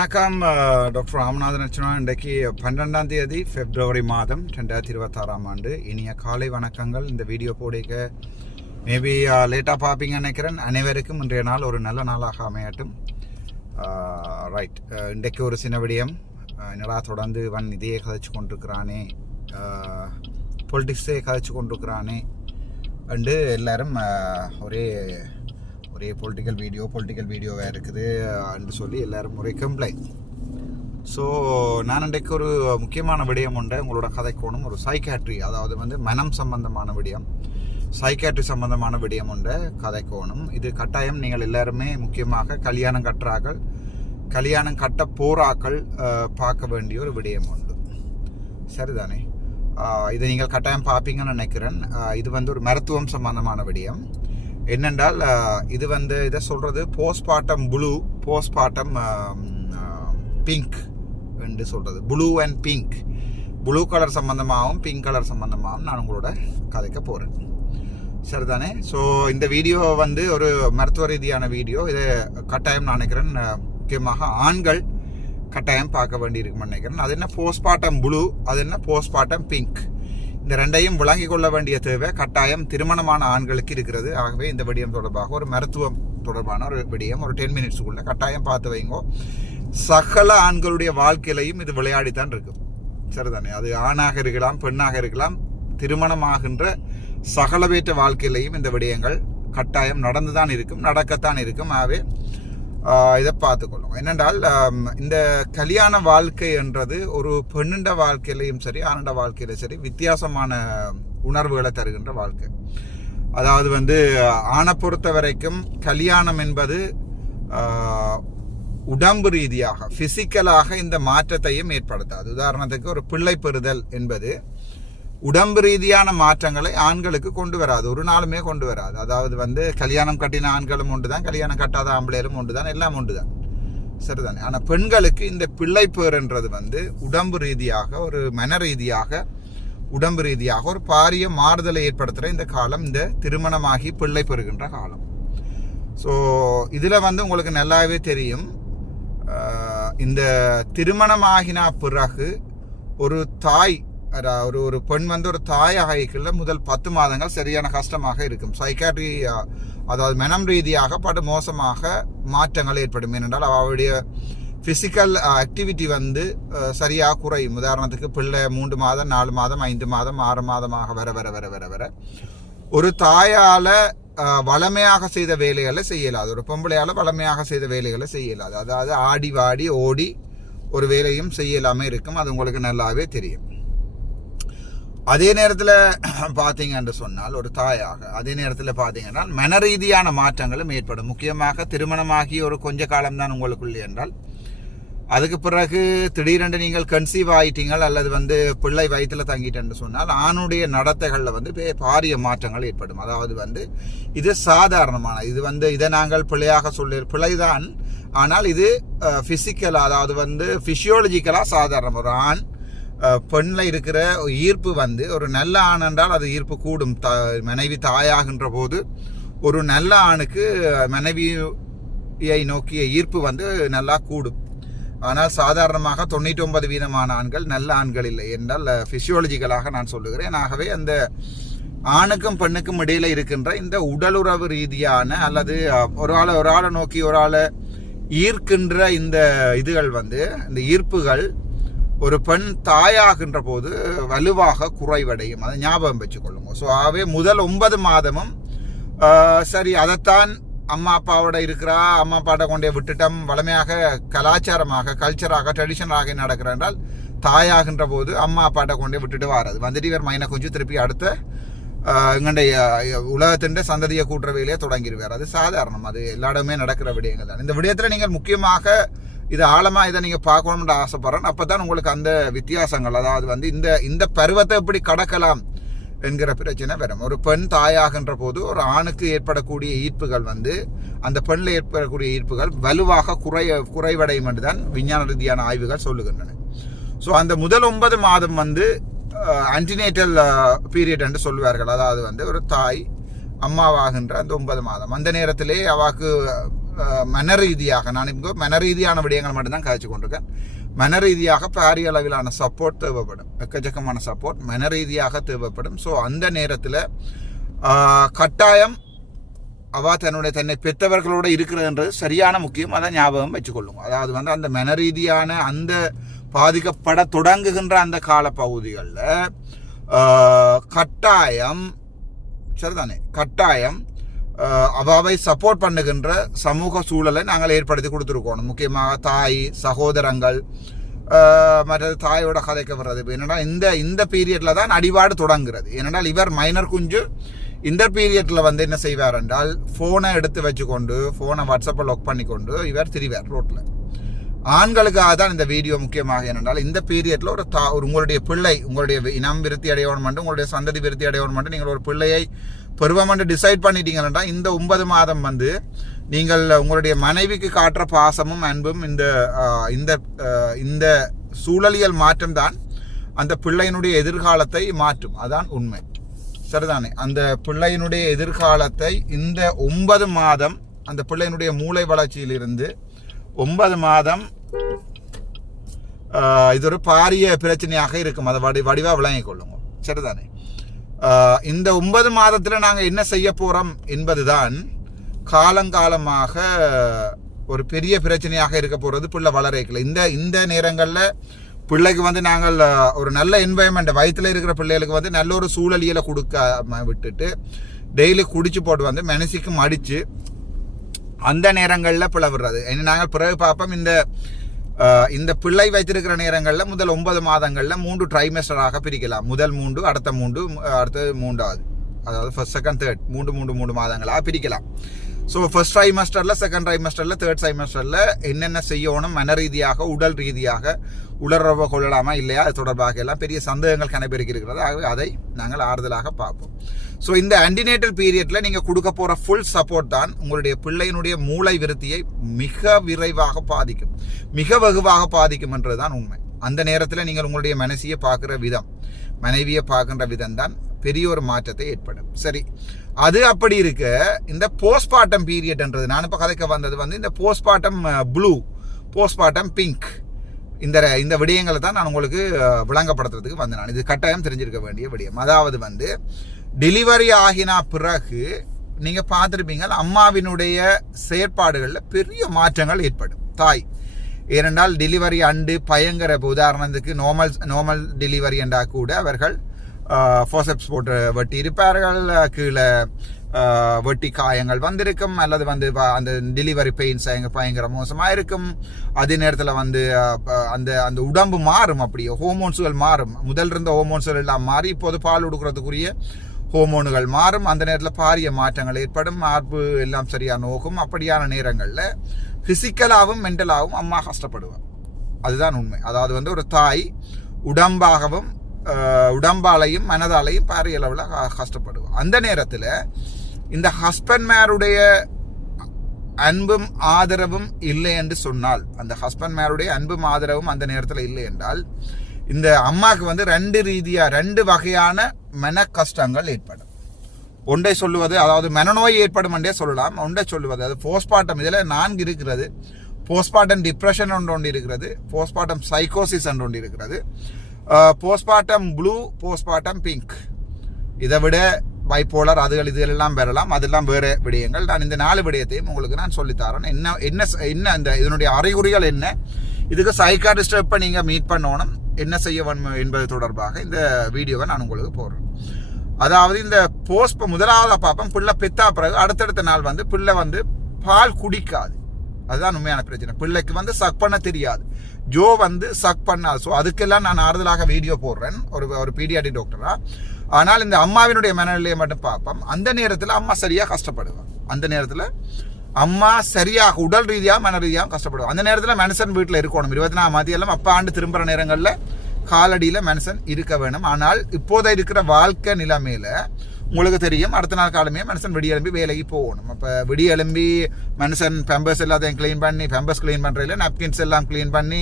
வணக்கம் டாக்டர் ராமநாதன் அர்ச்சனா. இன்றைக்கு பன்னெண்டாம் தேதி பிப்ரவரி மாதம் ரெண்டாயிரத்தி இருபத்தாறாம் ஆண்டு. இனிய காலை வணக்கங்கள். இந்த வீடியோ போடிக்க மேபி லேட்டாக பார்ப்பீங்கன்னு நினைக்கிறேன். அனைவருக்கும் இன்றைய நாள் ஒரு நல்ல நாளாக அமையட்டும். ரைட் இன்றைக்கு ஒரு சின்ன விடயம். என்னடா தொடர்ந்து வன் இதையே கதைச்சு கொண்டிருக்கிறானே? பொலிட்டிக்ஸே கதைச்சு கொண்டிருக்கிறானே? அண்டு எல்லாரும் ஒரே ஒரே பொலிட்டிக்கல் வீடியோ பொலிட்டிக்கல் வீடியோவாக இருக்குது என்று சொல்லி எல்லாரும் ஒரே கம்ப்ளைண்ட் ஸோ நான் இன்றைக்கு ஒரு முக்கியமான விடயம் உண்டு. உங்களோட கதைக்கோணும். ஒரு சைக்காட்ரி அதாவது வந்து மனம் சம்பந்தமான விடயம். சைக்காட்ரி சம்பந்தமான விடயம் உண்டு. கதைக்கோணும். இது கட்டாயம் நீங்கள் எல்லாருமே முக்கியமாக கல்யாணம் கட்டுறாக்கள் கல்யாணம் கட்ட போராக்கள் பார்க்க வேண்டிய ஒரு விடயம் உண்டு. சரிதானே? இதை நீங்கள் கட்டாயம் பார்ப்பீங்கன்னு நினைக்கிறேன். இது வந்து ஒரு மருத்துவம் சம்பந்தமான விடயம். என்னென்றால் இது வந்து இதை சொல்கிறது போஸ்ட்மார்ட்டம் ப்ளூ போஸ்ட்மார்ட்டம் பிங்க் என்று சொல்கிறது blue and pink blue colour சம்மந்தமாகவும் pink colour சம்மந்தமாகவும் நான் உங்களோட கதைக்க போகிறேன் சரிதானே? ஸோ இந்த வீடியோ வந்து ஒரு மருத்துவ ரீதியான வீடியோ இதை கட்டாயம் நான் நினைக்கிறேன் முக்கியமாக ஆண்கள் கட்டாயம் பார்க்க வேண்டியிருக்கும்னு நினைக்கிறேன். அது என்ன போஸ்ட்மார்ட்டம் ப்ளூ அது என்ன போஸ்ட்மார்ட்டம் பிங்க் இந்த ரெண்டையும் விளங்கிக் கொள்ள வேண்டிய தேவை கட்டாயம் திருமணமான ஆண்களுக்கு இருக்கிறது. ஆகவே இந்த விடயம் தொடர்பாக ஒரு மருத்துவம் தொடர்பான ஒரு விடயம் ஒரு டென் மினிட்ஸுக்குள்ள கட்டாயம் பார்த்து வைங்கோ. சகல ஆண்களுடைய வாழ்க்கையிலையும் இது விளையாடித்தான் இருக்கும். சரிதானே? அது ஆணாக இருக்கலாம் பெண்ணாக இருக்கலாம் திருமணமாகின்ற சகலவேற்ற வாழ்க்கையிலையும் இந்த விடயங்கள் கட்டாயம் நடந்துதான் இருக்கும் நடக்கத்தான் இருக்கும். ஆகவே இதை பார்த்துக்கொள்ளும் என்னென்றால் இந்த கல்யாண வாழ்க்கை என்றது ஒரு பெண்ணுண்ட வாழ்க்கையிலையும் சரி ஆனண்ட வாழ்க்கையிலையும் சரி வித்தியாசமான உணர்வுகளை தருகின்ற வாழ்க்கை. அதாவது வந்து ஆணை பொறுத்த வரைக்கும் கல்யாணம் என்பது உடம்பு ரீதியாக ஃபிசிக்கலாக இந்த மாற்றத்தையும் ஏற்படுத்தாது. உதாரணத்துக்கு ஒரு பிள்ளை பெறுதல் என்பது உடம்பு ரீதியான மாற்றங்களை ஆண்களுக்கு கொண்டு வராது. ஒரு நாளுமே கொண்டு வராது. அதாவது வந்து கல்யாணம் கட்டின ஆண்களும் உண்டு தான் கல்யாணம் கட்டாத ஆம்பளையரும் உண்டு தான் எல்லாம் உண்டு தான் சரிதானே? ஆனால் பெண்களுக்கு இந்த பிள்ளை பேருன்றது வந்து உடம்பு ரீதியாக ஒரு மன ரீதியாக உடம்பு ரீதியாக ஒரு பாரிய மாறுதலை ஏற்படுத்துகிற இந்த காலம் இந்த திருமணமாகி பிள்ளை பெறுகின்ற காலம். ஸோ இதில் வந்து உங்களுக்கு நல்லாவே தெரியும். இந்த திருமணமாகின பிறகு ஒரு தாய் ஒரு ஒரு பெண் வந்து ஒரு தாய் முதல் பத்து மாதங்கள் சரியான கஷ்டமாக இருக்கும். சைக்காட்ரி அதாவது மனம் ரீதியாக படு மோசமாக மாற்றங்கள் ஏற்படும். ஏனென்றால் அவளுடைய ஃபிசிக்கல் ஆக்டிவிட்டி வந்து சரியாக குறையும். உதாரணத்துக்கு பிள்ளை மூன்று மாதம் நாலு மாதம் ஐந்து மாதம் ஆறு மாதமாக வர வர வர வர வர. ஒரு தாயால் வளமையாக செய்த வேலைகளை செய்யலாது. ஒரு பொம்பளையால் வளமையாக செய்த வேலைகளை செய்யலாது. அதாவது ஆடி வாடி ஓடி ஒரு வேலையும் செய்யலாமே இருக்கும். அது உங்களுக்கு நல்லாவே தெரியும். அதே நேரத்தில் பார்த்தீங்கன்னு சொன்னால் ஒரு தாயாக அதே நேரத்தில் பார்த்தீங்கன்னா மன ரீதியான மாற்றங்களும் ஏற்படும். முக்கியமாக திருமணமாகி ஒரு கொஞ்ச காலம்தான் உங்களுக்குள்ளே என்றால் அதுக்கு பிறகு திடீரென்று நீங்கள் கன்சீவ் ஆயிட்டீங்கள் அல்லது வந்து பிள்ளை வயிற்றுல தங்கிட்டேன்னு சொன்னால் ஆணுடைய நடத்தைகளில் வந்து பாரிய மாற்றங்கள் ஏற்படும். அதாவது வந்து இது சாதாரணமான இது வந்து இதை நாங்கள் பிள்ளையாக சொல்லி பிள்ளைதான். ஆனால் இது ஃபிசிக்கலாக அதாவது வந்து ஃபிசியோலஜிக்கலாக சாதாரணம். ஒரு ஆண் பெண்ணில் இருக்கிற ஈர்ப்பு வந்து ஒரு நல்ல ஆண் என்றால் அது ஈர்ப்பு கூடும். த மனைவி தாயாகின்ற போது ஒரு நல்ல ஆணுக்கு மனைவியை நோக்கிய ஈர்ப்பு வந்து நல்லா கூடும். ஆனால் சாதாரணமாக தொண்ணூற்றி ஒன்பது வீதமான ஆண்கள் நல்ல ஆண்கள் இல்லை என்றால் பிசியோலஜிக்கலாக நான் சொல்லுகிறேன். ஆகவே அந்த ஆணுக்கும் பெண்ணுக்கும் இடையில இருக்கின்ற இந்த உடலுறவு ரீதியான அல்லது ஒரு ஆளை ஒரு ஆளை நோக்கி ஒரு ஆளை ஈர்க்கின்ற இந்த இதுகள் வந்து இந்த ஈர்ப்புகள் ஒரு பெண் தாயாகின்ற போது வலுவாக குறைவடையும். அதை ஞாபகம் வச்சுக்கொள்ளுங்க. ஸோ ஆகவே முதல் ஒன்பது மாதமும் சரி அதைத்தான் அம்மா அப்பாவோட இருக்கிறா அம்மா அப்பாட்ட கொண்டே விட்டுட்டம் வளமையாக கலாச்சாரமாக கல்ச்சராக ட்ரெடிஷனலாக நடக்கிற என்றால் தாயாகின்ற போது அம்மா அப்பாட்ட கொண்டே விட்டுட்டு வாரது. வந்துட்டு இவர் மைனை கொஞ்சம் திருப்பி அடுத்த எங்களுடைய உலகத்தின் சந்ததியை கூட்டுற வேலையை தொடங்கிடுவார். அது சாதாரணம். அது எல்லா இடமே நடக்கிற விடயங்கள் தான். இந்த விடயத்தில் நீங்கள் முக்கியமாக இது ஆழமாக இதை நீங்கள் பார்க்கணும்னு அப்போ தான் உங்களுக்கு அந்த வித்தியாசங்கள் அதாவது வந்து இந்த இந்த பருவத்தை எப்படி கடக்கலாம் என்கிற பிரச்சனை வரும். ஒரு பெண் தாயாகின்ற போது ஒரு ஆணுக்கு ஏற்படக்கூடிய ஈர்ப்புகள் வந்து அந்த பெண்ணில் ஏற்படக்கூடிய ஈர்ப்புகள் வலுவாக குறைய குறைவடையும் என்று தான் விஞ்ஞான ரீதியான ஆய்வுகள் சொல்லுகின்றன. ஸோ அந்த முதல் ஒன்பது மாதம் வந்து ஆன்டினேட்டல் பீரியட் என்று சொல்லுவார்கள். அதாவது வந்து ஒரு தாய் அம்மாவாகின்ற அந்த ஒன்பது மாதம். அந்த நேரத்திலே அவாக்கு அஹ், மன ரீதியாக நான் இப்போ மன ரீதியான விடயங்கள் மட்டும்தான் காய்ச்சி கொண்டிருக்கேன் மன ரீதியாக பாரிய அளவிலான சப்போர்ட் தேவைப்படும். எக்கச்சக்கமான சப்போர்ட் மன ரீதியாக தேவைப்படும். ஸோ அந்த நேரத்தில் கட்டாயம் அவ தன்னுடைய தன்னை பெற்றவர்களோட இருக்கிறதுன்றது சரியான முக்கியம். அதை ஞாபகம் வச்சுக்கொள்ளுங்க. அதாவது வந்து அந்த மன ரீதியான அந்த பாதிக்கப்பட தொடங்குகின்ற அந்த கால பகுதிகளில் கட்டாயம் சரிதானே? கட்டாயம் அவாவை சப்போர்ட் பண்ணுகின்ற சமூக சூழலை நாங்கள் ஏற்படுத்தி கொடுத்துருக்கோம். முக்கியமாக தாய் சகோதரங்கள் மற்ற மற்றது தாயோட கதைக்க வர்றது. என்னென்னா என்னடா இந்த இந்த பீரியடில் தான் அடிபாடு தொடங்குறது ஏனென்றால் இவர் மைனர் குஞ்சு. இந்த பீரியடில் வந்து என்ன செய்வார் என்றால் ஃபோனை எடுத்து வச்சுக்கொண்டு ஃபோனை வாட்ஸ்அப்பை லாக் பண்ணிக்கொண்டு இவர் திரிவார் ரோட்டில் ஆண்களுக்காக தான் இந்த வீடியோ முக்கியமாக ஏனென்றால் இந்த பீரியடில் ஒரு தா ஒரு உங்களுடைய பிள்ளை உங்களுடைய இனம் விருத்தி அடையவன் மட்டும் உங்களுடைய சந்ததி விருத்தி அடையவன் மட்டும் நீங்கள் ஒரு பிள்ளையை பெருவமெண்ட் டிசைட் பண்ணிட்டீங்கன்னா இந்த ஒன்பது மாதம் வந்து நீங்கள் உங்களுடைய மனைவிக்கு காட்டுற பாசமும் அன்பும் இந்த இந்த இந்த சூழலியல் மாற்றம் தான் அந்த பிள்ளையினுடைய எதிர்காலத்தை மாற்றும். அதான் உண்மை. சரிதானே? அந்த பிள்ளையினுடைய எதிர்காலத்தை இந்த ஒன்பது மாதம் அந்த பிள்ளையினுடைய மூளை வளர்ச்சியிலிருந்து ஒன்பது மாதம் இது ஒரு பாரிய பிரச்சனையாக இருக்கும். அதை வடி வடிவாக விளங்கிக் கொள்ளுங்க. சரிதானே? இந்த ஒன்பது மாதத்தில் நாங்கள் என்ன செய்ய போகிறோம் என்பதுதான் காலங்காலமாக ஒரு பெரிய பிரச்சனையாக இருக்க போகிறது பிள்ளை வளரைக்கல. இந்த இந்த நேரங்களில் பிள்ளைக்கு வந்து நாங்கள் ஒரு நல்ல என்வாயன்மெண்ட் வயிற்றில் இருக்கிற பிள்ளைகளுக்கு வந்து நல்ல ஒரு சூழலியலை கொடுக்க விட்டுட்டு டெய்லி குடிச்சு போட்டு வந்து மனசுக்கு மடித்து அந்த நேரங்களில் பிளவுறது. ஏன்னா நாங்கள் பிறகு பார்ப்போம் இந்த இந்த பிள்ளை வைத்திருக்கிற நேரங்களில் முதல் ஒன்பது மாதங்களில் மூன்று ட்ரைமெஸ்டராக பிரிக்கலாம். முதல் மூன்று அடுத்த மூன்று அடுத்தது மூன்றாவது. அதாவது ஃபர்ஸ்ட் செகண்ட் தேர்ட் மூன்று மூன்று மூன்று மாதங்களாக பிரிக்கலாம். ஸோ ஃபர்ஸ்ட் ட்ரைமஸ்டரில் செகண்ட் ட்ரைமஸ்டரில் தேர்ட் ட்ரைமஸ்டரில் என்னென்ன செய்யணும் மன ரீதியாக உடல் ரீதியாக உளர்வு கொள்ளலாமா இல்லையா அது தொடர்பாக எல்லாம் பெரிய சந்தேகங்கள் கணப்பெருக்கி இருக்கிறது ஆகவே அதை நாங்கள் ஆறுதலாக பார்ப்போம். ஸோ இந்த அண்டினேட்டல் பீரியடில் நீங்கள் கொடுக்க போகிற ஃபுல் சப்போர்ட் தான் உங்களுடைய பிள்ளையினுடைய மூளை விருத்தியை மிக விரைவாக பாதிக்கும். மிக வெகுவாக பாதிக்கும் என்றதுதான் உண்மை. அந்த நேரத்தில் நீங்கள் உங்களுடைய மனசியை பார்க்குற விதம் மனைவியை பார்க்கின்ற விதம் தான் பெரிய ஒரு மாற்றத்தை ஏற்படும். சரி. அது அப்படி இருக்க இந்த போஸ்ட்மார்ட்டம் பீரியட்ன்றது நான் இப்போ கதைக்க வந்தது வந்து இந்த போஸ்ட்மார்ட்டம் ப்ளூ போஸ்ட்மார்ட்டம் பிங்க் இந்த இந்த விடயங்களை தான் நான் உங்களுக்கு விளங்கப்படுத்துறதுக்கு வந்தேன் நான். இது கட்டாயம் தெரிஞ்சிருக்க வேண்டிய விடயம். அதாவது வந்து டெலிவரி ஆகினா பிறகு நீங்கள் பார்த்துருப்பீங்க அம்மாவினுடைய செயற்பாடுகளில் பெரிய மாற்றங்கள் ஏற்படும். தாய் ஏனென்றால் டெலிவரி அண்டு பயங்கர உதாரணத்துக்கு நார்மல் நார்மல் டெலிவரி என்றா கூட அவர்கள் ஃபோசப்ஸ் போட்டு வெட்டி இருப்பார்கள் கீழே வெட்டி காயங்கள் வந்திருக்கும் அல்லது வந்து அந்த டெலிவரி பெயின்ஸ் பயங்கர மோசமாக இருக்கும். அதே நேரத்தில் வந்து அந்த அந்த உடம்பு மாறும் அப்படியே ஹோமோன்ஸுகள் மாறும். முதல் இருந்த ஹோமோன்ஸுகள் எல்லாம் மாறி இப்போது பால் கொடுக்கறதுக்குரிய ஹோமோனுகள் மாறும். அந்த நேரத்தில் பாரிய மாற்றங்கள் ஏற்படும். மார்பு எல்லாம் சரியாக நோக்கும் அப்படியான நேரங்களில் ஃபிசிக்கலாகவும் மென்டலாகவும் அம்மா கஷ்டப்படுவார் அதுதான் உண்மை. அதாவது வந்து ஒரு தாய் உடம்பாகவும் உடம்பாலையும் மனதாலையும் பாரிய அளவில் க- அந்த நேரத்தில் இந்த ஹஸ்பண்ட்மேருடைய அன்பும் ஆதரவும் இல்லை என்று சொன்னால் அந்த ஹஸ்பண்ட்மேருடைய அன்பும் ஆதரவும் அந்த நேரத்தில் இல்லை என்றால் இந்த அம்மாவுக்கு வந்து ரெண்டு ரீதியாக ரெண்டு வகையான மன கஷ்டங்கள் ஏற்படும். ஒன்றை சொல்லுவது அதாவது மனநோய் ஏற்படும் என்றே சொல்லலாம். ஒன்றை சொல்லுவது அது போஸ்ட்மார்ட்டம் இதில் நான்கு இருக்கிறது. போஸ்ட்மார்ட்டம் டிப்ரெஷன் ஒன்று ஒன்று இருக்கிறது. போஸ்ட்மார்ட்டம் சைக்கோசிஸ் ஒன்று ஒன்று இருக்கிறது. போஸ்ட்மார்ட்டம் ப்ளூ போஸ்ட்மார்ட்டம் பிங்க் இதை விட பைப்போலர் அதுகள் இதெல்லாம் பெறலாம். அதெல்லாம் வேறு விடயங்கள். நான் இந்த நாலு விடயத்தையும் உங்களுக்கு நான் சொல்லித்தரேன். என்ன என்ன என்ன இந்த இதனுடைய அறிகுறிகள் என்ன? இதுக்கு சைக்காட்டிஸ்ட் இப்போ நீங்கள் மீட் பண்ணணும். என்ன செய்ய வேண்டும் என்பது தொடர்பாக இந்த வீடியோவை நான் உங்களுக்கு போடுறேன். அதாவது இந்த போஸ்ட் முதலாவது பார்ப்போம் பிள்ளை பெத்தா பிறகு அடுத்தடுத்த நாள் வந்து பிள்ளை வந்து பால் குடிக்காது. அதுதான் உண்மையான பிரச்சனை. பிள்ளைக்கு வந்து சக் பண்ண தெரியாது. ஜோ வந்து சக் பண்ணாது. ஸோ அதுக்கெல்லாம் நான் ஆறுதலாக வீடியோ போடுறேன். ஒரு ஒரு பீடியாட்டி டாக்டரா ஆனால் இந்த அம்மாவினுடைய மனநிலையை மட்டும் பார்ப்போம் அந்த நேரத்தில் அம்மா சரியாக கஷ்டப்படுவான் அந்த நேரத்தில் அம்மா சரியாக உடல் ரீதியாக மன ரீதியாக கஷ்டப்படுவோம் அந்த நேரத்தில் மனுஷன் வீட்டில் இருக்கணும். இருபத்தி நாலு மதியெல்லாம் அப்பா ஆண்டு திரும்புகிற நேரங்களில் காலடியில் மனுஷன் இருக்க வேணும். ஆனால் இப்போதை இருக்கிற வாழ்க்கை நிலைமையில் உங்களுக்கு தெரியும் அடுத்த நாள் காலமே மனுஷன் விடிய வேலைக்கு போகணும். அப்போ விடிய மனுஷன் பெம்பர்ஸ் எல்லாத்தையும் க்ளீன் பண்ணி பெம்பர்ஸ் க்ளீன் பண்ணுறதில்ல நப்கின்ஸ் எல்லாம் க்ளீன் பண்ணி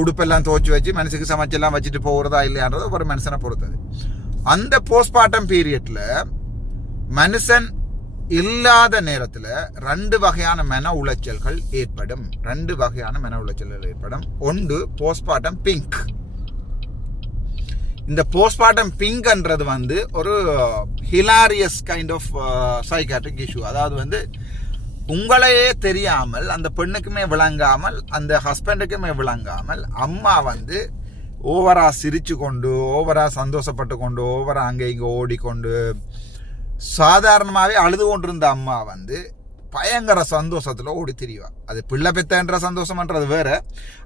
உடுப்பெல்லாம் துவச்சி வச்சு மனுஷனுக்கு சமைச்செல்லாம் வச்சுட்டு போகிறதா இல்லையான்றது ஒரு மனுஷனை பொறுத்தது. அந்த போஸ்ட்மார்ட்டம் பீரியடில் மனுஷன் இல்லாத நேரத்தில் ரெண்டு வகையான மன உளைச்சல்கள் ஏற்படும். ரெண்டு வகையான மன உளைச்சல்கள் ஏற்படும். ஒன்று போஸ்ட்மார்ட்டம் பிங்க் இந்த போஸ்ட்மார்ட்டம் பிங்க்ன்றது வந்து ஒரு hilarious kind of psychiatric issue அதாவது வந்து உங்களையே தெரியாமல் அந்த பெண்ணுக்குமே விளங்காமல் அந்த ஹஸ்பண்டுக்குமே விளங்காமல் அம்மா வந்து ஓவரா சிரிச்சு கொண்டு ஓவரா சந்தோஷப்பட்டு கொண்டு ஓவரா அங்கே இங்கே ஓடிக்கொண்டு சாதாரணமாகவே அழுது கொண்டிருந்த அம்மா வந்து பயங்கர சந்தோஷத்தில் ஓடி திரிவா. அது பிள்ளை பெத்தன்ற சந்தோஷம்ன்றது வேற.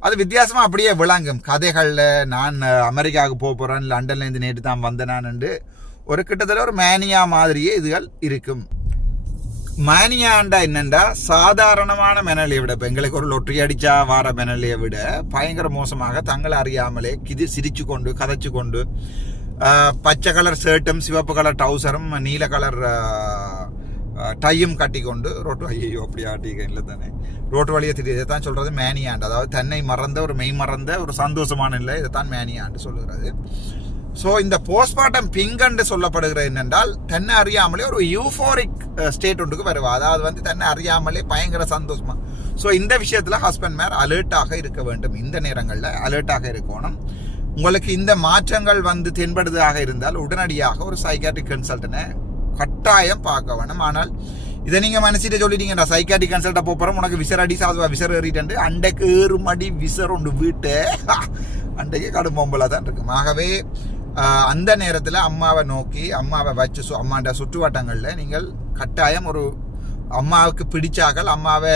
அது வித்தியாசமாக அப்படியே விளங்கும். கதைகளில் நான் அமெரிக்காவுக்கு போக போகிறேன் லண்டன்லேருந்து நேற்று தான் வந்தேனான்னு ஒரு கிட்டத்தட்ட ஒரு மேனியா மாதிரியே இதுகள் இருக்கும். மேனியாண்டா என்னண்டா? சாதாரணமான மெனலியை விட இப்போ எங்களுக்கு ஒரு லொட்டரி அடித்தா வார மெனலியை விட பயங்கர மோசமாக தங்களை அறியாமலே கிது சிரிச்சு கொண்டு கதைச்சு கொண்டு பச்சை கலர் ஷர்ட்டும் சிவப்பு கலர் டவுசரும் நீல கலர் டையும் கட்டி கொண்டு ரோட்டு ஐயோ அப்படி ஆட்டிக்க இல்லை தானே ரோட்டு வழியை திரி இதைத்தான் சொல்கிறது மேனியாண்டு அதாவது தன்னை மறந்த ஒரு மெய் மறந்த ஒரு சந்தோஷமான இல்லை இதைத்தான் மேனியாண்டு சொல்லுகிறது ஸோ இந்த போஸ்ட்மார்ட்டம் பிங்கன்று சொல்லப்படுகிறது என்னென்றால் தன்னை அறியாமலே ஒரு யூஃபோரிக் ஸ்டேட் ஒன்றுக்கு வருவா அதாவது வந்து தன்னை அறியாமலே பயங்கர சந்தோஷமா ஸோ இந்த விஷயத்தில் ஹஸ்பண்ட் மேர் அலர்ட்டாக இருக்க வேண்டும் இந்த நேரங்களில் அலர்ட்டாக இருக்கணும் உங்களுக்கு இந்த மாற்றங்கள் வந்து தென்படுவதாக இருந்தால் உடனடியாக ஒரு சைக்காட்ரிக் கன்சல்டனை கட்டாயம் பார்க்க வேணும். ஆனால் இதை நீங்கள் மனசிட்டு சொல்லிட்டீங்க நான் கன்சல்ட்டை கன்சல்ட்ட போறோம் உனக்கு விசர் அடி சாதுவா விசர் ஏறிட்டு அண்டைக்கு ஏறுமடி விசர் உண்டு வீட்டு. அண்டைக்கு கடும் பொம்பளை தான் இருக்கும். ஆகவே அந்த நேரத்தில் அம்மாவை நோக்கி அம்மாவை வச்சு சு அம்மாண்ட சுற்றுவட்டங்களில் நீங்கள் கட்டாயம் ஒரு அம்மாவுக்கு பிடிச்சாக்கள் அம்மாவை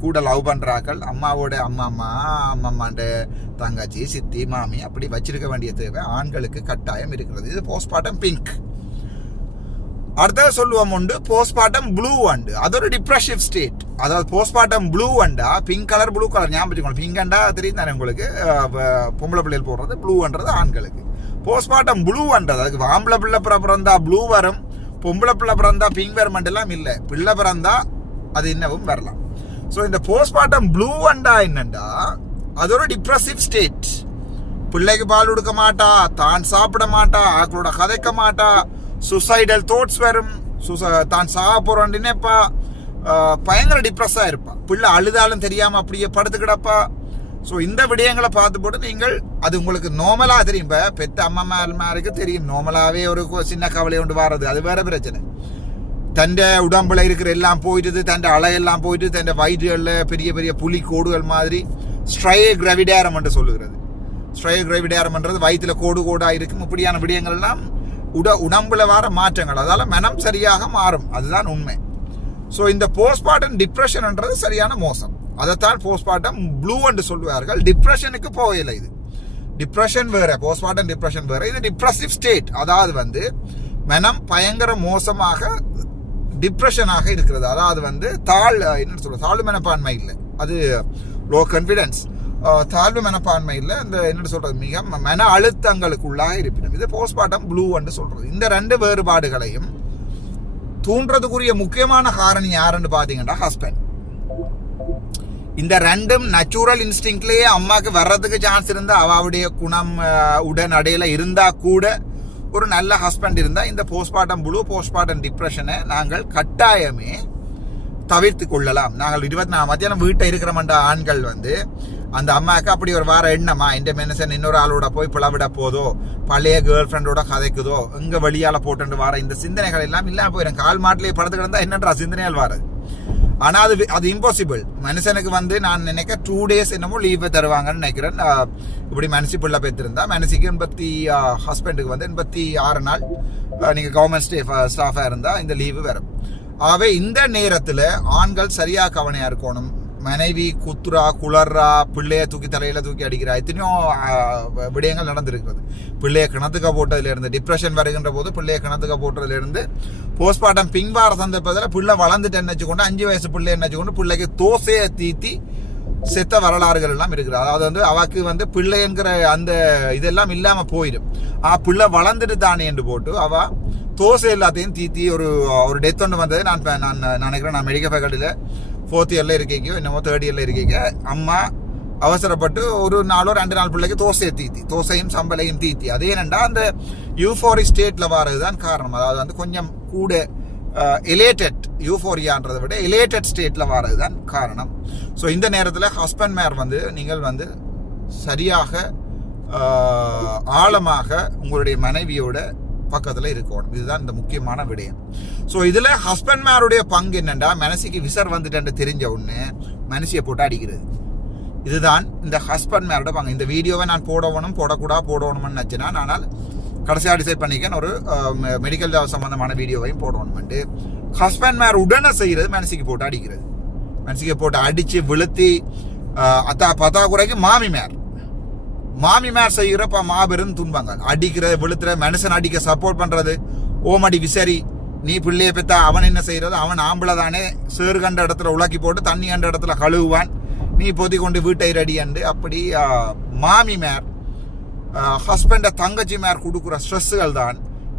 கூட லவ் பண்ணுறாக்கள் அம்மாவோட அம்மா அம்மா அம்மம்மாண்ட தங்கச்சி சித்தி மாமி அப்படி வச்சிருக்க வேண்டிய தேவை. ஆண்களுக்கு கட்டாயம் இருக்கிறது. இது போஸ்ட்மார்ட்டம் பிங்க் அடுத்தது சொல்லுவோம் உண்டு போஸ்ட்மார்ட்டம் ப்ளூ அண்டு அது ஒரு டிப்ரெஷிவ் ஸ்டேட் அதாவது போஸ்ட்மார்ட்டம் ப்ளூ அண்டா பிங்க் கலர் ப்ளூ கலர் ஞாபகம் வச்சுக்கணும் பிங்க் அண்டா தெரியும் தானே உங்களுக்கு? பொம்பளை பிள்ளைகள் போடுறது ப்ளூன்றது ஆண்களுக்கு. போஸ்ட்மார்ட்டம் ப்ளூ அண்டது அதுக்கு ஆம்பளை பிள்ளை பிற- பிறந்தா ப்ளூ வரும். பொம்பளை பிள்ளை பிறந்தா பிங்க் வரும் எல்லாம் இல்லை. பிள்ளை பிறந்தா அது இன்னவும் வரலாம். ஸோ இந்த போஸ்ட்மார்ட்டம் ப்ளூ அண்டா என்னண்டா? அது ஒரு டிப்ரெசிவ் ஸ்டேட் பிள்ளைக்கு பால் கொடுக்க மாட்டா தான் சாப்பிட மாட்டா ஆக்களோட கதைக்க மாட்டா. சுசைடல் தோட்ஸ் வரும். சுச- தான் சாக போகிறான்னு நினைப்பா. பயங்கர டிப்ரெஸ்ஸாக இருப்பா. பிள்ளை அழுதாலும் தெரியாமல் அப்படியே படுத்து கிடப்பா. ஸோ இந்த விடயங்களை பார்த்து போட்டு நீங்கள் அது உங்களுக்கு நார்மலாக தெரியும். இப்போ பெத்த அம்மாமாருக்கு தெரியும். நார்மலாகவே ஒரு சின்ன கவலை கொண்டு வர்றது அது வேறு பிரச்சனை. தன் உடம்புல இருக்கிற எல்லாம் போயிட்டுது தன் அலையெல்லாம் போயிட்டு தன் வயிற்றுகளில் பெரிய பெரிய புலி கோடுகள் மாதிரி ஸ்ட்ரய கிரவிடேரம் என்று சொல்லுகிறது. ஸ்ட்ரய கிரவிடேரம்ன்றது வயிற்றில் கோடு கோடாக இருக்கும். இப்படியான விடயங்கள்லாம் உட உடம்புல வர மாற்றங்கள். அதால் மனம் சரியாக மாறும். அதுதான் உண்மை. ஸோ இந்த போஸ்ட்மார்ட்டம் டிப்ரெஷன்ன்றது சரியான மோசம். அதைத்தான் போஸ்ட்மார்ட்டம் ப்ளூ என்று சொல்லுவார்கள். டிப்ரெஷனுக்கு போகலை இது. டிப்ரெஷன் வேறு போஸ்ட்மார்ட்டம் டிப்ரெஷன் வேறு. இது டிப்ரெசிவ் ஸ்டேட் அதாவது வந்து மனம் பயங்கர மோசமாக டிப்ரெஷனாக இருக்கிறது. அதாவது வந்து தாழ் என்ன சொல்ற தாழ்வு மனப்பான்மை இல்லை. அது லோ கான்ஃபிடென்ஸ் தாழ்வு மனப்பான்மை இல்லை. இந்த என்ன சொல்றது? மிக ம- மன அழுத்தங்களுக்குள்ளாக இருப்பினும். இது போஸ்ட்மார்ட்டம் ப்ளூ என்று சொல்றது. இந்த ரெண்டு வேறுபாடுகளையும் தூண்டுறதுக்குரிய முக்கியமான காரணி யாருன்னு பார்த்தீங்கன்னா ஹஸ்பண்ட் இந்த ரெண்டும் நேச்சுரல் இன்ஸ்டிங்க்லயே அம்மாவுக்கு வர்றதுக்கு சான்ஸ் இருந்தால் அவளுடைய குணம் உடனடையில் இருந்தால் கூட ஒரு நல்ல ஹஸ்பண்ட் இருந்தால் இந்த போஸ்ட்மார்ட்டம் ப்ளூ போஸ்ட்மார்ட்டம் டிப்ரெஷனை நாங்கள் கட்டாயமே தவிர்த்து கொள்ளலாம். நாங்கள் இருபத்தி நாலு மத்தியானம் வீட்டை இருக்கிறமன்ற ஆண்கள் வந்து அந்த அம்மாவுக்கு அப்படி ஒரு வார எண்ணமா இந்த மனுஷன் இன்னொரு ஆளோட போய் பிளவிட போதோ பழைய கேர்ள் ஃப்ரெண்டோட கதைக்குதோ இங்கே வெளியால் போட்டு வார இந்த சிந்தனைகள் எல்லாம் இல்லாமல் போயிடும் கால் மாட்டிலேயே படுத்து கிடந்தா என்னன்றா சிந்தனைகள் வாரது ஆனால் அது அது இம்பாசிபிள் மனுஷனுக்கு வந்து நான் நினைக்க டூ டேஸ் என்னமோ லீவு தருவாங்கன்னு நினைக்கிறேன். இப்படி மனசி பிள்ளை பெற்றிருந்தா மனசிக்கு எண்பத்தி ஹஸ்பண்டுக்கு வந்து எண்பத்தி ஆறு நாள் நீங்கள் கவர்மெண்ட் ஸ்டேஃப் ஸ்டாஃபாக இருந்தால் இந்த லீவு வரும் ஆகவே இந்த நேரத்தில் ஆண்கள் சரியாக கவனையாக இருக்கணும். மனைவி குத்துறா குளர்றா பிள்ளைய தூக்கி தலையில தூக்கி அடிக்கிறா எத்தனையோ விடயங்கள் நடந்திருக்கிறது. பிள்ளைய கிணத்துக்க போட்டதுல இருந்து டிப்ரெஷன் வருகின்ற போது பிள்ளைய கிணத்துக்க போட்டதுல இருந்து போஸ்ட்மார்ட்டம் பின்வார சந்தர்ப்பத்தில் பிள்ளை வளர்ந்துட்டு என்னச்சுக்கொண்டு அஞ்சு வயசு பிள்ளை என்னச்சுக்கொண்டு பிள்ளைக்கு தோசையை தீத்தி செத்த வரலாறுகள் எல்லாம் இருக்குது அதாவது வந்து அவக்கு வந்து பிள்ளைங்கிற அந்த இதெல்லாம் இல்லாமல் போயிடும். ஆ பிள்ளை வளர்ந்துட்டு தானே என்று போட்டு அவ தோசை எல்லாத்தையும் தீத்தி ஒரு ஒரு டெத் ஒன்று வந்தது. நான் நான் நான் நினைக்கிறேன் நான் மெடிக்கல் ஃபேக்கல்ட்டியில் ஃபோர்த் இயரில் இருக்கீங்க என்னமோ தேர்ட் இயரில் இருக்கீங்க. அம்மா அவசரப்பட்டு ஒரு நாளோ ரெண்டு நாள் பிள்ளைக்கு தோசையை தீத்தி தோசையும் சம்பளையும் தீத்தி. அது ஏனென்றா அந்த யூஃபோரிக் வர்றது தான் காரணம். அதாவது வந்து கொஞ்சம் கூட எலேட்டட் யூஃபோரியான்றதை விட எலேட்டட் ஸ்டேட்டில் வர்றது தான் காரணம். ஸோ இந்த நேரத்தில் ஹஸ்பண்ட் மேர் வந்து நீங்கள் வந்து சரியாக ஆழமாக உங்களுடைய மனைவியோட பக்கத்தில் இருக்கணும். இதுதான் இந்த முக்கியமான விடயம். ஸோ இதில் ஹஸ்பண்ட் மேருடைய பங்கு என்னென்னா மனசிக்கு விசர் வந்துட்டு தெரிஞ்ச உடனே மனசியை போட்டு அடிக்கிறது. இதுதான் இந்த ஹஸ்பண்ட் மேரோட பங்கு. இந்த வீடியோவை நான் போடணும் போடக்கூடா போடணும்னு நினச்சினா? ஆனால் கடைசியாக டிசைட் பண்ணிக்கேன் ஒரு மெடிக்கல் சம்மந்தமான வீடியோவையும் போடணும்ட்டு ஹஸ்பண்ட் மேர் உடனே செய்கிறது மனசிக்கு போட்டு அடிக்கிறது. மனசிக்கு போட்டு அடித்து விழுத்தி அத்தா பத்தா குறைக்கு மாமி மாமி மேர் செய்கிறப்ப மாபெரும் துன்பங்கள். அடிக்கிறது விழுத்துற மனுஷன் அடிக்க சப்போர்ட் பண்றது. ஓமடி விசரி. நீ பிள்ளைய பெத்தா அவன் என்ன செய்யறது? அவன் ஆம்பளை தானே. சேறு கண்ட இடத்துல உலக்கி போட்டு தண்ணி கண்ட இடத்துல கழுவுவான். நீ பொதி கொண்டு வீட்டை ரெடி அண்டு. அப்படி மாமி மேர் ஹஸ்பண்ட தங்கச்சி மேர் கொடுக்குற ஸ்ட்ரெஸ்ஸுகள் தான்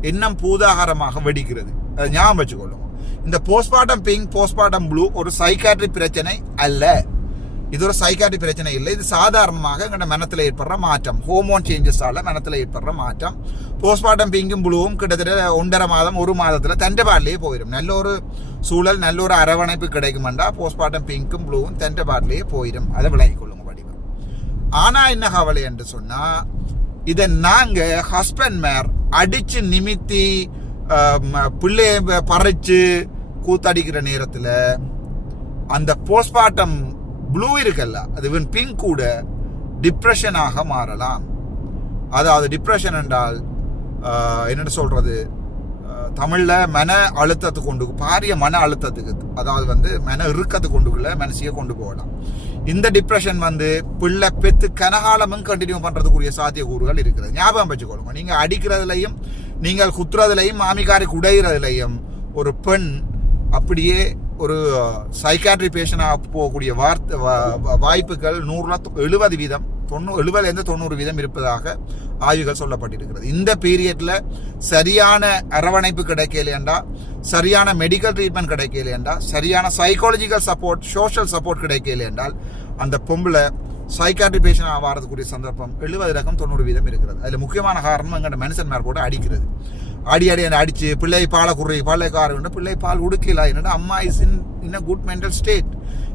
இன்னும் பூதாகாரமாக வெடிக்கிறது. அதை ஞாபகம் வச்சுக்கொள்ளுங்க. இந்த போஸ்ட்மார்ட்டம் பிங்க் போஸ்ட்மார்ட்டம் ப்ளூ ஒரு சைக்காட்ரி பிரச்சனை அல்ல. இது ஒரு சைக்காட்டி பிரச்சனை இல்லை. இது சாதாரணமாக எங்களோட மனத்தில் ஏற்படுற மாற்றம். ஹோமோன் சேஞ்சஸால மனத்தில் ஏற்படுற மாற்றம். போஸ்ட்மார்ட்டம் பிங்கும் ப்ளூவும் கிட்டத்தட்ட ஒன்றரை மாதம் ஒரு மாதத்தில் தண்டபாடிலேயே போயிடும். நல்ல ஒரு சூழல் நல்ல ஒரு அரவணைப்பு கிடைக்குமெண்டா போஸ்ட்மார்ட்டம் பிங்க்கும் ப்ளூவும் தண்டபாடிலேயே போயிடும். அதை விளங்கிக் கொள்ளுங்க வடிவம் ஆனால் என்ன கவலை என்று சொன்னால் இதை நாங்கள் ஹஸ்பண்ட் மேர் அடித்து நிமித்தி பிள்ளையை பிள்ளைய பறிச்சு கூத்தடிக்கிற நேரத்தில் அந்த போஸ்ட்மார்ட்டம் ப்ளூ இருக்குல்ல அது இவன் பிங்க் கூட டிப்ரெஷனாக மாறலாம். அதாவது டிப்ரெஷன் என்றால் என்னென்ன சொல்கிறது தமிழில் மன அழுத்தத்துக்கு கொண்டு பாரிய மன அழுத்தத்துக்கு அதாவது வந்து மன இறுக்கத்துக்கு கொண்டுக்குள்ள மனசியை கொண்டு போகலாம். இந்த டிப்ரெஷன் வந்து பிள்ளை பெத்து கனகாலமும் கண்டினியூ பண்றதுக்குரிய சாத்தியக்கூறுகள் இருக்கிறது. ஞாபகம் வச்சுக்கொள்ளுங்க நீங்கள் அடிக்கிறதுலையும் நீங்கள் குத்துறதுலையும் மாமிக்காரி குடையிறதுலையும் ஒரு பெண் அப்படியே ஒரு சைக்காட்ரி பேஷனாக போகக்கூடிய வார்த்தை வாய்ப்புகள் நூறுல எழுபது வீதம் தொண்ணூறு எழுபதுலேருந்து தொண்ணூறு வீதம் இருப்பதாக ஆய்வுகள் சொல்லப்பட்டிருக்கிறது. இந்த பீரியடில் சரியான அரவணைப்பு கிடைக்கலையண்டா சரியான மெடிக்கல் ட்ரீட்மெண்ட் கிடைக்கலையண்டா சரியான சைக்காலஜிக்கல் சப்போர்ட் சோஷியல் சப்போர்ட் கிடைக்கல அந்த பொம்பளை சைக்காட்ரி பேஷன் ஆகிறதுக்குரிய சந்தர்ப்பம் எழுபது ரகம் தொண்ணூறு வீதம் இருக்கிறது. அதில் முக்கியமான காரணம் எங்கள்கிட்ட மனுஷன் மேல் போட்டு அடிக்கிறது. அடி அடி அந்த அடித்து பிள்ளை பாலை குறை பாலை காரம் பிள்ளை பால் உடுக்கல. என்னடா அம்மா is in in a good mental state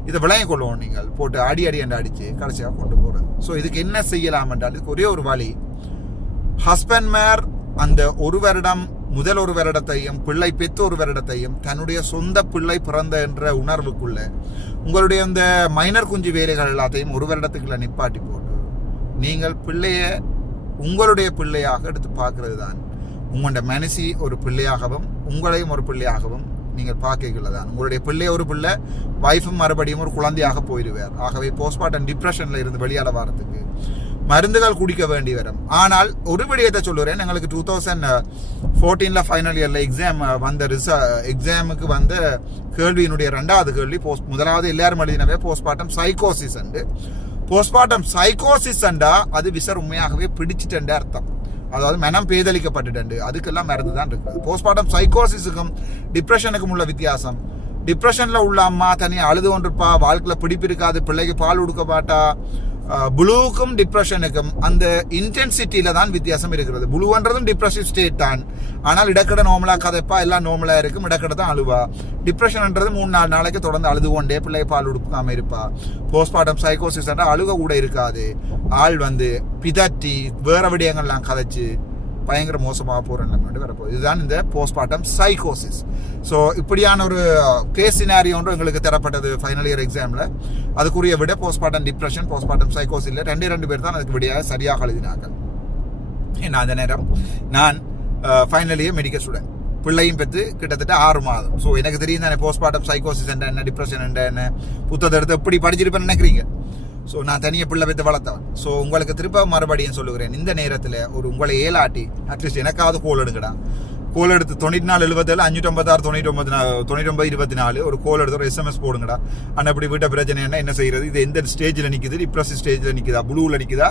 இதை விளைய கொள்வோம் நீங்கள். போட்டு அடி அடி அந்த அடித்து கடைசியாக கொண்டு போகிறது ஸோ இதுக்கு என்ன செய்யலாம் என்றால் இதுக்கு ஒரே ஒரு வழி ஹஸ்பண்ட்மேர் அந்த ஒரு வருடம் முதல் ஒரு வருடத்தையும் பிள்ளை பெற்ற ஒரு வருடத்தையும் தன்னுடைய சொந்த பிள்ளை பிறந்த என்ற உணர்வுக்குள்ள உங்களுடைய அந்த மைனர் குஞ்சு வேலைகள் எல்லாத்தையும் ஒரு வருடத்துக்குள்ள நிப்பாட்டி போட்டு நீங்கள் பிள்ளைய உங்களுடைய பிள்ளையாக எடுத்து பார்க்கறது தான் உங்களோட மனசி ஒரு பிள்ளையாகவும் உங்களையும் ஒரு பிள்ளையாகவும் நீங்கள் பார்க்கல தான் உங்களுடைய பிள்ளை ஒரு பிள்ளை வைஃபும் மறுபடியும் ஒரு குழந்தையாக போயிடுவார். ஆகவே போஸ்ட்மார்ட்டம் டிப்ரெஷனில் இருந்து வெளியால வரத்துக்கு மருந்துகள் குடிக்க வேண்டி வரும். ஆனால் ஒரு விடயத்தை சொல்லுறேன். எங்களுக்கு டூ தௌசண்ட் ஃபோர்டீனில் ஃபைனல் இயரில் எக்ஸாம் வந்த ரிச எக்ஸாமுக்கு வந்த கேள்வியினுடைய ரெண்டாவது கேள்வி போஸ்ட் முதலாவது எல்லாரும் எழுதினவே போஸ்ட்மார்ட்டம் சைக்கோசிஸ் அண்டு போஸ்ட்மார்ட்டம் சைக்கோசிஸ் அண்டா அது விசர் உண்மையாகவே பிடிச்சிட்டேன் அர்த்தம். அதாவது மனம் பேதளிக்கப்பட்டுட்டு அதுக்கெல்லாம் மருந்து தான் இருக்குது. போஸ்ட்மார்ட்டம் சைக்கோசிஸுக்கும் டிப்ரெஷனுக்கும் உள்ள வித்தியாசம். டிப்ரெஷனில் உள்ள அம்மா தனியாக அழுது கொண்டிருப்பா. வாழ்க்கையில் பிடிப்பு இருக்காது. பிள்ளைக்கு பால் கொடுக்க மாட்டா. ப்ளூக்கும் டிப்ரெஷனுக்கும் அந்த இன்டென்சிட்டியில தான் வித்தியாசம் இருக்கிறது. ப்ளூன்றதும் டிப்ரெசிவ் ஸ்டேட் தான். ஆனால் இடக்கடை நோமலாக கதைப்பா எல்லாம் நோமலாக இருக்கும் இடக்கடை தான் அழுவா. டிப்ரெஷன்ன்றது மூணு நாலு நாளைக்கு தொடர்ந்து அழுது கொண்டே பிள்ளை பால் கொடுக்காம இருப்பா. போஸ்ட்மார்ட்டம் சைக்கோசிஸ் அழுக கூட இருக்காது. ஆள் வந்து பிதட்டி வேற விடயங்கள்லாம் கதைச்சு பயங்கர மோசமாக போகிற நிலைமை வரப்போகுது. இதுதான் இந்த போஸ்ட்மார்ட்டம் சைக்கோசிஸ் ஸோ இப்படியான ஒரு கேஸ் சினாரியோன்று எங்களுக்கு தரப்பட்டது ஃபைனல் இயர் எக்ஸாமில் அதுக்குரிய விட போஸ்ட்மார்ட்டம் டிப்ரெஷன் போஸ்ட்மார்ட்டம் சைக்கோசிஸில் ரெண்டே ரெண்டு பேர் தான் அதுக்கு விடையாக சரியாக எழுதினார்கள். ஏன்னா அந்த நேரம் நான் ஃபைனல் இயர் மெடிக்கல் ஸ்டூடெண்ட் பிள்ளையும் பெற்று கிட்டத்தட்ட ஆறு மாதம். ஸோ எனக்கு தெரியும் தானே போஸ்ட்மார்ட்டம் சைக்கோசிஸ் என்ன என்ன டிப்ரெஷன் என்ன? புத்தகத்தை எடுத்து எப்படி படிச்சிருப்பேன்னு நினைக்கிறீங்க? ஸோ நான் தனியாக பிள்ளை வைத்து வளர்த்தவன். ஸோ உங்களுக்கு திருப்ப மறுபடியும் சொல்லுகிறேன். இந்த நேரத்தில் ஒரு உங்களை ஏலாட்டி அட்லீஸ்ட் எனக்காவது கோல் எடுங்கடா. கோல் எடுத்து தொண்ணூற்றி நாலு எழுபத்தேழு அஞ்சூற்றம்பத்தாறு தொண்ணூற்றி ஒன்பது தொண்ணூற்றி ஒன்பது இருபத்தி நாலு ஒரு கோல் எடுத்து ஒரு எஸ்எம்எஸ் போடுங்கடா. ஆனால் இப்படி விட்ட பிரச்சனை என்ன என்ன செய்கிறது இது எந்த ஸ்டேஜில் நிற்குது டிப்ரெஷன் ஸ்டேஜில் நிற்குதா ப்ளூவில் நிற்குதா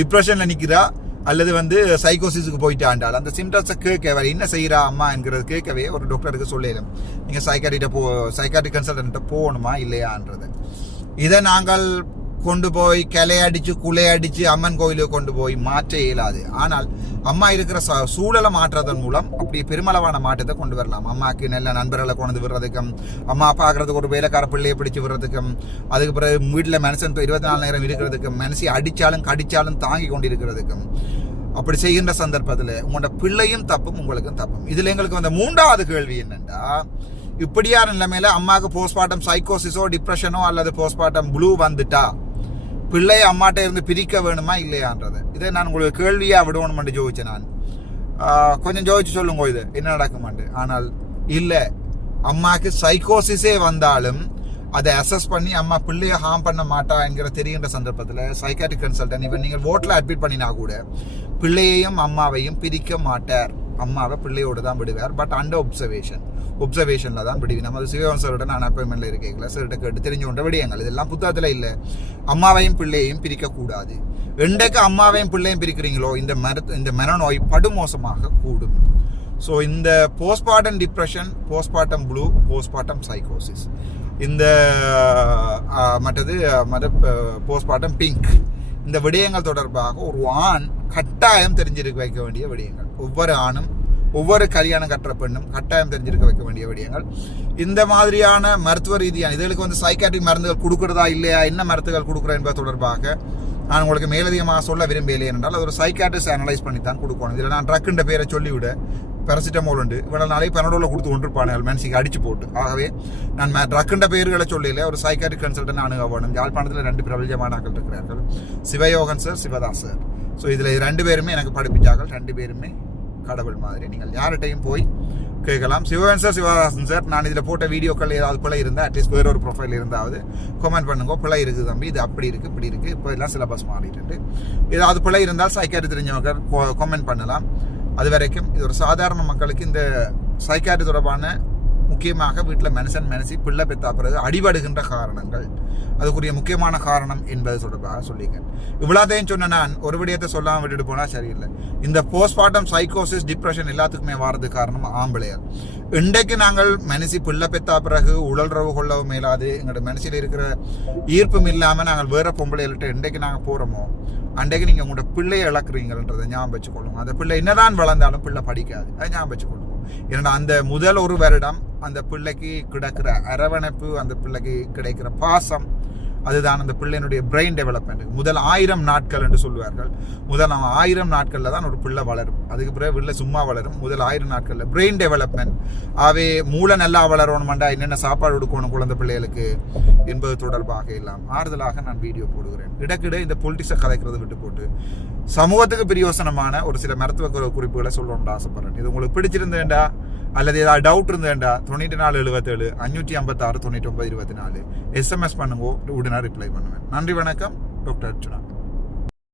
டிப்ரெஷனில் நிற்குதா அல்லது வந்து சைக்கோசிஸுக்கு போயிட்டு ஆண்டால் அந்த சிம்டம்ஸை கேட்க வேற என்ன செய்கிறா அம்மா என்கிறது கேட்கவே ஒரு டாக்டருக்கு சொல்லிடும் நீங்கள் சைக்காட்டிட்ட போ சைக்காட்ரி கன்சல்டன்ட்டை போகணுமா இல்லையான்றது. இதை நாங்கள் கொண்டு போய் கிளையடிச்சு குலையடிச்சு அம்மன் கோயிலுக்கு கொண்டு போய் மாற்ற இயலாது. ஆனால் அம்மா இருக்கிற ச- சூழலை மாற்றுறதன் மூலம் அப்படி பெருமளவான மாற்றத்தை கொண்டு வரலாம். அம்மாக்கு நல்ல நண்பர்களை கொண்டு விடுறதுக்கும் அம்மா பார்க்கறதுக்கு ஒரு வேலைக்கார பிள்ளையை பிடிச்சி விடுறதுக்கும் அதுக்கு பிறகு வீட்டில் மனுஷன் இருபத்தி நாலு நேரம் இருக்கிறதுக்கும் மனசி அடித்தாலும் கடித்தாலும் தாங்கி கொண்டு இருக்கிறதுக்கும் அப்படி செய்கின்ற சந்தர்ப்பத்தில் உங்களோட பிள்ளையும் தப்பும் உங்களுக்கும் தப்பும். இதில் எங்களுக்கு வந்த மூன்றாவது கேள்வி என்னென்னா இப்படியான நிலைமையில அம்மாவுக்கு போஸ்ட்மார்ட்டம் சைக்கோசிஸோ டிப்ரெஷனோ அல்லது போஸ்ட்மார்ட்டம் ப்ளூ வந்துட்டா பிள்ளையை அம்மாட்ட இருந்து பிரிக்க வேணுமா இல்லையான்றது. இதை நான் உங்களுக்கு கேள்வியாக விடணும்னு ஜோதிச்சேன் நான். கொஞ்சம் ஜோதிச்சு சொல்லுங்க இது. என்ன நடக்குமாண்டு ஆனால் இல்லை. அம்மாக்கு சைக்கோசிஸே வந்தாலும் அதை அசஸ் பண்ணி அம்மா பிள்ளையை ஹார்ம் பண்ண மாட்டா என்கிற தெரிகின்ற சந்தர்ப்பத்தில் சைக்காட்ரிக் கன்சல்டன் இவன் நீங்கள் ஓட்டில் அட்மிட் பண்ணினா கூட பிள்ளையையும் அம்மாவையும் பிரிக்க மாட்டார். அம்மாவை பிள்ளையோடு தான் விடுவார். பட் அண்டர் ஒப்சர்வேஷன் ஒப்சர்வேஷனில் தான் விடுவி நம்ம சிவகன் நான் அப்பாயின்மெண்ட்டில் இருக்கேங்களா சார்கிட்ட கேட்டு தெரிஞ்சு கொண்ட விடயங்கள் இதெல்லாம் புத்தகத்தில் இல்லை. அம்மாவையும் பிள்ளையையும் பிரிக்கக்கூடாது ரெண்டுக்கு அம்மாவையும் பிள்ளையும் பிரிக்கிறீங்களோ இந்த மர இந்த மனநோய் படுமோசமாக கூடும். ஸோ இந்த postmortem depression postmortem blue postmortem சைக்கோசிஸ் இந்த மற்றது மத போஸ்ட்மார்ட்டம் பிங்க் இந்த விடயங்கள் தொடர்பாக ஒரு ஆண் கட்டாயம் தெரிஞ்சிருக்க வைக்க வேண்டிய விடயங்கள். ஒவ்வொரு ஆணும் ஒவ்வொரு கல்யாணம் கட்டுற பெண்ணும் கட்டாயம் தெரிஞ்சிருக்க வைக்க வேண்டிய விடயங்கள். இந்த மாதிரியான மருத்துவ ரீதியான இதுகளுக்கு வந்து சைக்காட்ரிக் மருந்துகள் கொடுக்குறதா இல்லையா என்ன மருந்துகள் கொடுக்குறேன் என்பது தொடர்பாக நான் உங்களுக்கு மேலதிகமாக சொல்ல விரும்பவில்லை என்றால் அது ஒரு சைக்காட்ரிஸ்ட் அனலைஸ் பண்ணி தான் கொடுக்கணும். இதில் நான் ட்ரக்குன்ற பேரை சொல்லிவிட பெரசிட்டமோல் உண்டு. இவ்வளோ நாளை பெனடோல கொடுத்து கொண்டிருப்பானுகள் மென்சிக்கு அடிச்சு போட்டு. ஆகவே நான் ட்ரக்குன்ற பேர்களை சொல்லல ஒரு சைக்காட்ரிக் கன்சல்டன் அணுக வேணும் யாழ்ப்பாணத்தில் ரெண்டு பிரபலமானாக்கள் இருக்கிறார்கள். Sivayogan sir Sivadas sir so இதில் ரெண்டு பேருமே எனக்கு படிப்பிச்சார்கள். ரெண்டு பேருமே கடவுள் மாதிரி. நீங்கள் யார்கிட்டையும் போய் கேட்கலாம். சிவகன் சார் சிவதாசன் சார் நான் இதில் போட்ட வீடியோக்கள் ஏதாவது பிள்ளை இருந்தால் அட்லீஸ்ட் வேற ஒரு ப்ரொஃபைல் இருந்தாவது கமெண்ட் பண்ணுங்க. பிள்ளை இருக்குது தம்பி இது அப்படி இருக்குது இப்படி இருக்குது இப்போ எல்லாம் சிலபஸ் மாறிட்டு ஏதாவது பிள்ளை இருந்தால் சைக்காட்ரி தெரிஞ்சவங்க கமெண்ட் பண்ணலாம். அது வரைக்கும் இது ஒரு சாதாரண மக்களுக்கு இந்த சைக்காட்ரி தொடர்பான முக்கியமாக வீட்டில் மனுஷன் மனசி பிள்ளை பெத்தா பிறகு அடிபடுகின்ற காரணங்கள். அதுக்குரிய முக்கியமான காரணம் என்பது தொடர்பாக சொல்லியிருக்கேன் இவ்வளோத்தையும் சொன்ன நான் ஒரு விடயத்தை சொல்லாமல் விட்டுட்டு போனால் சரியில்லை. இந்த போஸ்ட்மார்ட்டம் சைக்கோசிஸ் டிப்ரெஷன் எல்லாத்துக்குமே வாரது காரணம் ஆம்பளையர். இன்றைக்கு நாங்கள் மனசி பிள்ளை பெத்தா பிறகு உழல்றவு கொள்ளவும் மேலாது எங்களோட மனசில் இருக்கிற ஈர்ப்பும் இல்லாமல் நாங்கள் வேற பொம்பளைகள்கிட்ட இன்றைக்கு நாங்கள் போகிறோமோ அன்றைக்கு நீங்கள் உங்களோட பிள்ளையை இழக்கிறீங்கன்றதை ஞாபகம் வச்சுக்கொள்ளுங்க. அந்த பிள்ளை என்னதான் வளர்ந்தாலும் பிள்ளை படிக்காது. அதை ஞாபகம் வச்சுக்கொள்ளுங்க. ஏன்னா அந்த முதல் ஒரு வருடம் அந்த பிள்ளைக்கு கிடக்கிற அரவணைப்பு அந்த பிள்ளைக்கு கிடைக்கிற பாசம் அதுதான் அந்த பிள்ளையினுடைய பிரெயின் டெவலப்மெண்ட் முதல் ஆயிரம் நாட்கள் என்று சொல்வார்கள் முதல் ஆயிரம் நாட்களில் தான் ஒரு பிள்ளை வளரும். அதுக்கு பிறகு பிள்ளை சும்மா வளரும். முதல் ஆயிரம் நாட்களில் பிரெயின் டெவலப்மெண்ட் ஆவே மூளை நல்லா வளரணுமெண்டா என்னென்ன சாப்பாடு கொடுக்கணும் குழந்தை பிள்ளைகளுக்கு என்பது தொடர்பாக எல்லாம் ஆறுதலாக நான் வீடியோ போடுகிறேன். இடக்கிட இந்த பொலிட்டிக்ஸை கதைக்கிறது விட்டு போட்டு சமூகத்துக்கு பிரியோசனமான ஒரு சில மருத்துவ குறிப்புகளை சொல்லணும்னு ஆசைப்படுறேன். இது உங்களுக்கு பிடிச்சிருந்தேன்டா அல்லது ஏதாவது டவுட் இருந்தேன்டா தொண்ணூற்றி நாலு எழுபத்தேழு அஞ்சூற்றி ஐம்பத்தாறு தொண்ணூற்றி ஒன்பது இருபத்தி நாலு. எஸ்எம்எஸ் பண்ணுங்க உடனே ரிப்ளை பண்ணுவேன். நன்றி வணக்கம். டாக்டர் அர்ச்சுனா.